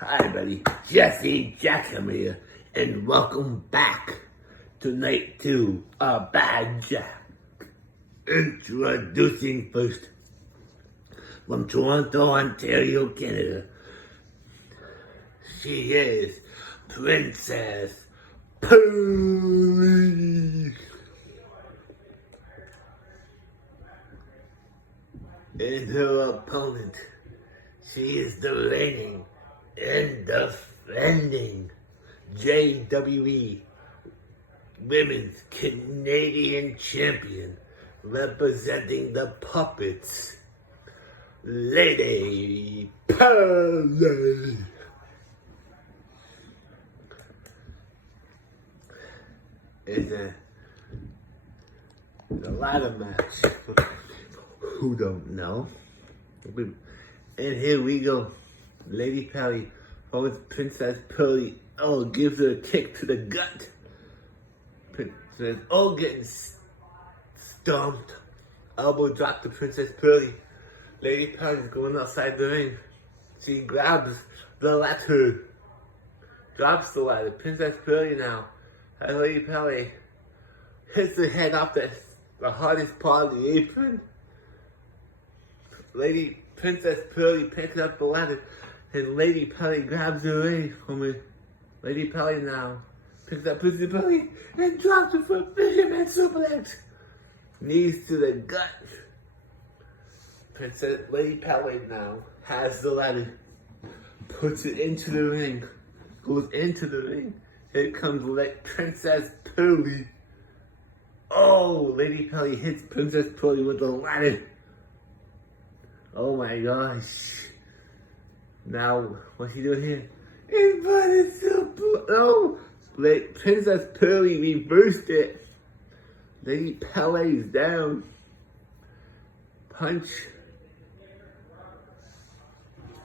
Hi, buddy. Jesse Jackhammer here, and welcome back to night 2 of Bad Jack. Introducing first, from Toronto, Ontario, Canada, she is Princess Pearly. And her opponent, she is the reigning and defending JWE Women's Canadian Champion, representing the Puppets, Lady Pearly. It's a ladder match. Who don't know? And here we go. Lady Pearly holds Princess Pearly. Oh, gives her a kick to the gut. Princess getting stomped. Elbow drop to Princess Pearly. Lady Pearly's going outside the ring. She grabs the ladder. Drops the ladder. Princess Pearly now. As Lady Pearly hits her head off the hardest part of the apron. Princess Pearly picks up the ladder, and Lady Pearly grabs her away from her. Lady Pearly now picks up Princess Pearly and drops her for a fisherman suplex. Knees to the gut. Lady Pearly now has the ladder, puts it into the ring, goes into the ring. Here comes Princess Pearly. Oh, Lady Pearly hits Princess Pearly with the ladder. Oh my gosh. Now, what's he doing here? Princess Pearly reversed it. Lady Pearly's down. Punch.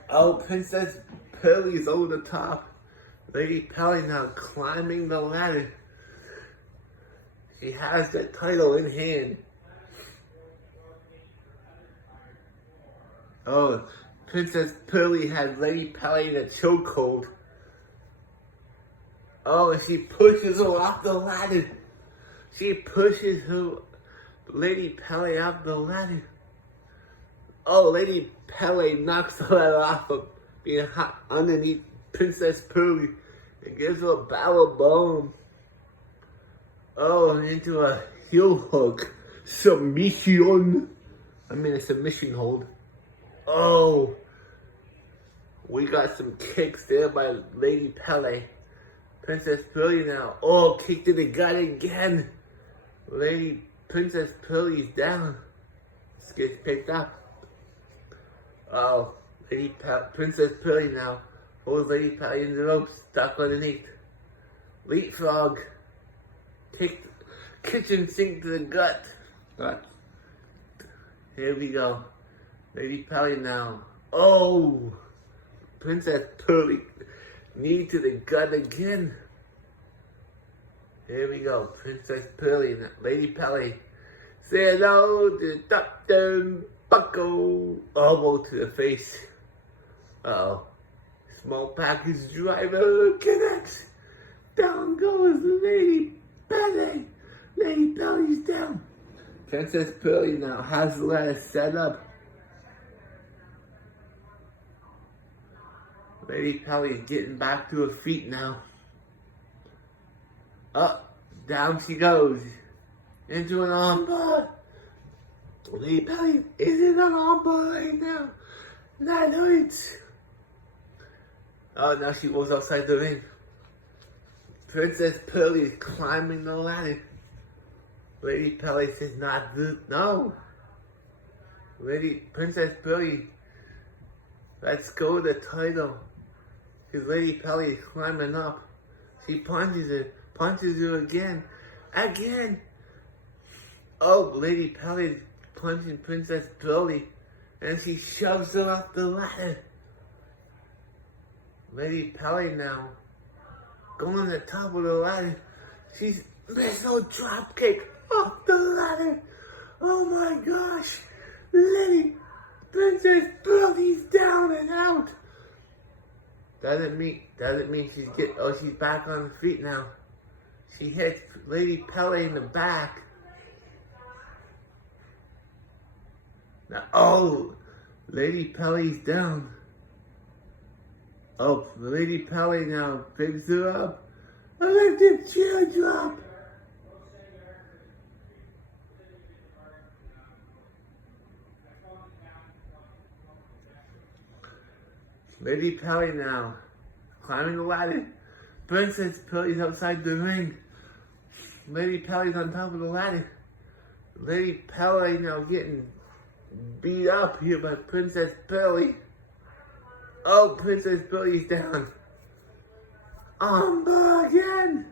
Oh, Princess Pearly's over the top. Lady Pearly now climbing the ladder. She has the title in hand. Oh, Princess Pearly has Lady Pearly in a chokehold. Oh, and she pushes her off the ladder. She pushes her Lady Pearly off the ladder. Oh, Lady Pearly knocks the ladder off of being hot underneath Princess Pearly and gives her a barrel bomb. Oh, and into a heel hook. A submission hold. Oh, we got some kicks there by Lady Pearly. Princess Pearly now. Oh, kick to the gut again. Princess Pearly's down. This gets picked up. Oh, Princess Pearly now holds Lady Pearly in the ropes, stuck underneath. Leapfrog. Kitchen sink to the gut. Here we go. Lady Pearly now. Oh! Princess Pearly. Knee to the gut again. Here we go. Princess Pearly. Lady Pearly. Say hello to Dr. Bucko. Elbow to the face. Uh-oh. Small package driver connects. Down goes Lady Pearly. Lady Pearly's down. Princess Pearly now has the ladder set up. Lady Pearly is getting back to her feet now. Up, down she goes. Into an armbar. Lady Pearly is in an armbar right now. That hurts. Oh, now she goes outside the ring. Princess Pearly is climbing the ladder. Lady Pearly says not good. No. Princess Pearly, let's go the title. Because Lady Pearly is climbing up. She punches her again. Again. Oh, Lady Pearly is punching Princess Pearly. And she shoves her off the ladder. Lady Pearly now going on the top of the ladder. She's missile drop kick off the ladder. Oh my gosh. Lady Princess Pearly's down and out. Doesn't mean she's back on her feet now. She hits Lady Pele in the back. Now, oh, Lady Pele's down. Oh, Lady Pele now picks her up. I let the chair drop. Lady Pele now climbing the ladder. Princess Pele's outside the ring. Lady Pele's on top of the ladder. Lady Pele now getting beat up here by Princess Pele. Oh, Princess Pele's down. Umber again.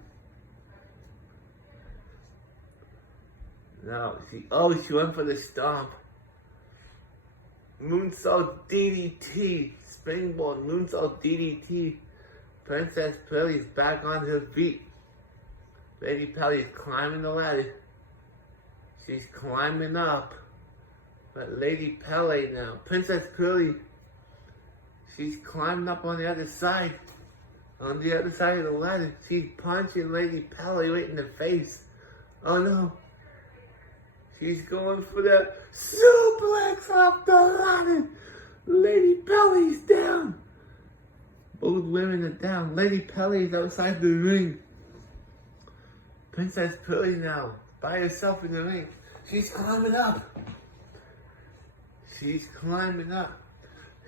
No, she went for the stomp. Moonsault DDT. Springboard moonsault DDT. Princess Pele's back on her feet. Lady Pele's climbing the ladder. She's climbing up. But Lady Pele now, Princess Pele, she's climbing up on the other side. On the other side of the ladder. She's punching Lady Pele right in the face. Oh no. She's going for the suplex off the ladder. Lady Pele's down. Both women are down. Lady Pele's outside the ring. Princess Pele now, by herself in the ring. She's climbing up. She's climbing up.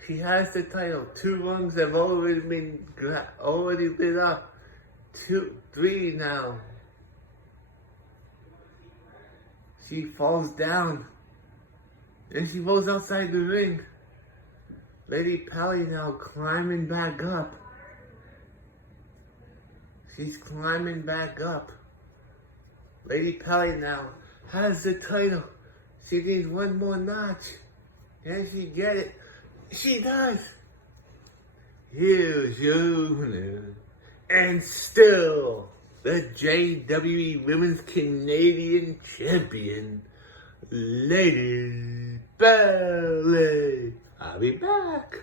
She has the title. 2 rungs have already been lit up. 3 now. She falls down. And she falls outside the ring. Lady Pele now climbing back up. She's climbing back up. Lady Pele now has the title. She needs 1 more notch. Can she get it? She does. Here's your winner. And still, the JWE Women's Canadian Champion, Lady Pele. I'll be back.